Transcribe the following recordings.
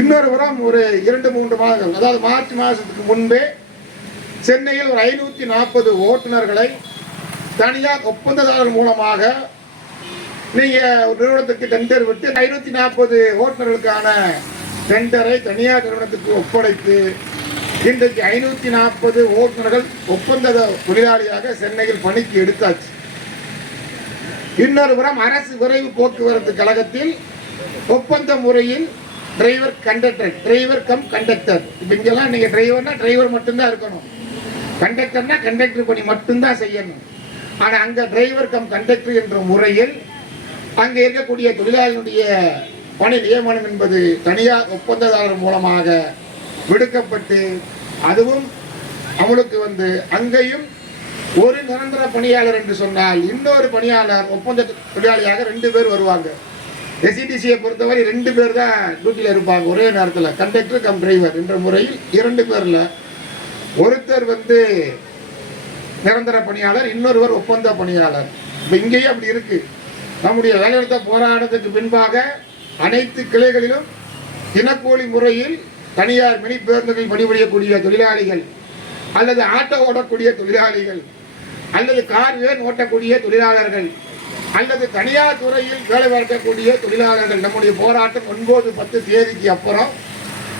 இன்னொரு புறம் ஒரு 2-3 மாதங்கள், அதாவது மார்ச் மாதத்துக்கு முன்பே சென்னையில் ஒரு 540 ஓட்டுநர்களை தனியார் ஒப்பந்ததாரர் மூலமாக நீங்க ஒரு நிறுவனத்துக்கு டெண்டர் விட்டு 540 ஓட்டுநர்களுக்கான டெண்டரை தனியார் நிறுவனத்துக்கு ஒப்படைத்து இன்றைக்கு 540 ஓட்டுநர்கள் ஒப்பந்த தொழிலாளியாக சென்னையில் பணிக்கு எடுத்தாச்சு. இன்னொரு புறம் அரசு விரைவு போக்குவரத்து கழகத்தில் ஒப்பந்த முறையில் driver conductor, driver come conductor. இப்போ இங்கெல்லாம் நீங்கள் டிரைவர்னா டிரைவர் மட்டும்தான் இருக்கணும், கண்டக்டர்னா கண்டக்டர் பணி மட்டும்தான் செய்யணும். ஆனால் அங்கே டிரைவர் கம் கண்டக்டர் என்ற முறையில் அங்கே இருக்கக்கூடிய தொழிலாளிகளுடைய பணி நியமனம் என்பது தனியார் ஒப்பந்ததாரர் மூலமாக விடுக்கப்பட்டு அதுவும் அமலுக்கு வந்து அங்கேயும் ஒரு நிரந்தர பணியாளர் என்று சொன்னால் இன்னொரு பணியாளர் ஒப்பந்த தொழிலாளியாக 2 பேர் வருவாங்க. எஸ்இடிசியை பொறுத்தவரை 2 பேர் தான் டியூட்டியில் இருப்பாங்க ஒரே நேரத்தில், கண்டக்டர் கம் டிரைவர் என்ற முறையில் 2 பேரில் ஒருத்தர் வந்து நிரந்தர பணியாளர், இன்னொருவர் ஒப்பந்த பணியாளர். இப்போ இங்கேயும் அப்படி இருக்கு. நம்முடைய வேலைநிறுத்த போராட்டத்துக்கு பின்பாக அனைத்து கிளைகளிலும் தினக்கூலி முறையில் தனியார் மினி பேருந்துகளில் பணிபுரியக்கூடிய தொழிலாளிகள் அல்லது ஆட்டோ ஓடக்கூடிய தொழிலாளிகள் அல்லது கார் வேன் ஓட்டக்கூடிய தொழிலாளர்கள் அல்லது தனியார் துறையில் வேலை பார்க்கக்கூடிய தொழிலாளர்கள் நம்முடைய போராட்டம் 9-10 தேதிக்கு அப்புறம்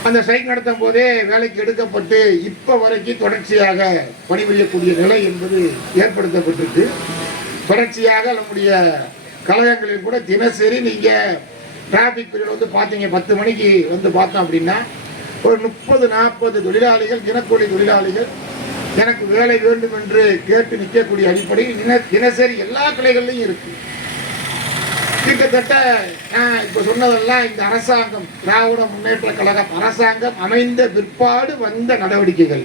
அந்த ஸ்ட்ரைக் நடத்தும் போதே வேலைக்கு எடுக்கப்பட்டு இப்போ வரைக்கும் தொடர்ச்சியாக பணிபுரியக்கூடிய நிலை என்பது ஏற்படுத்தப்பட்டிருக்கு. தொடர்ச்சியாக நம்முடைய கழகங்களில் கூட தினசரி நீங்கள் டிராஃபிக் பீரியட் வந்து பார்த்தீங்க, 10 மணிக்கு வந்து பார்த்தோம் அப்படின்னா ஒரு 30-40 தொழிலாளிகள், தினக்கூலி தொழிலாளிகள் எனக்கு வேலை வேண்டும் என்று கேட்டு நிற்கக்கூடிய அடிப்படையில் தினசரி எல்லா கிளைகள்லையும் இருக்கு. கிட்டத்தட்ட இப்போ சொன்னதெல்லாம் இந்த அரசாங்கம், திராவிட முன்னேற்ற கழகம் அரசாங்கம் அமைந்த பிற்பாடு வந்த நடவடிக்கைகள்.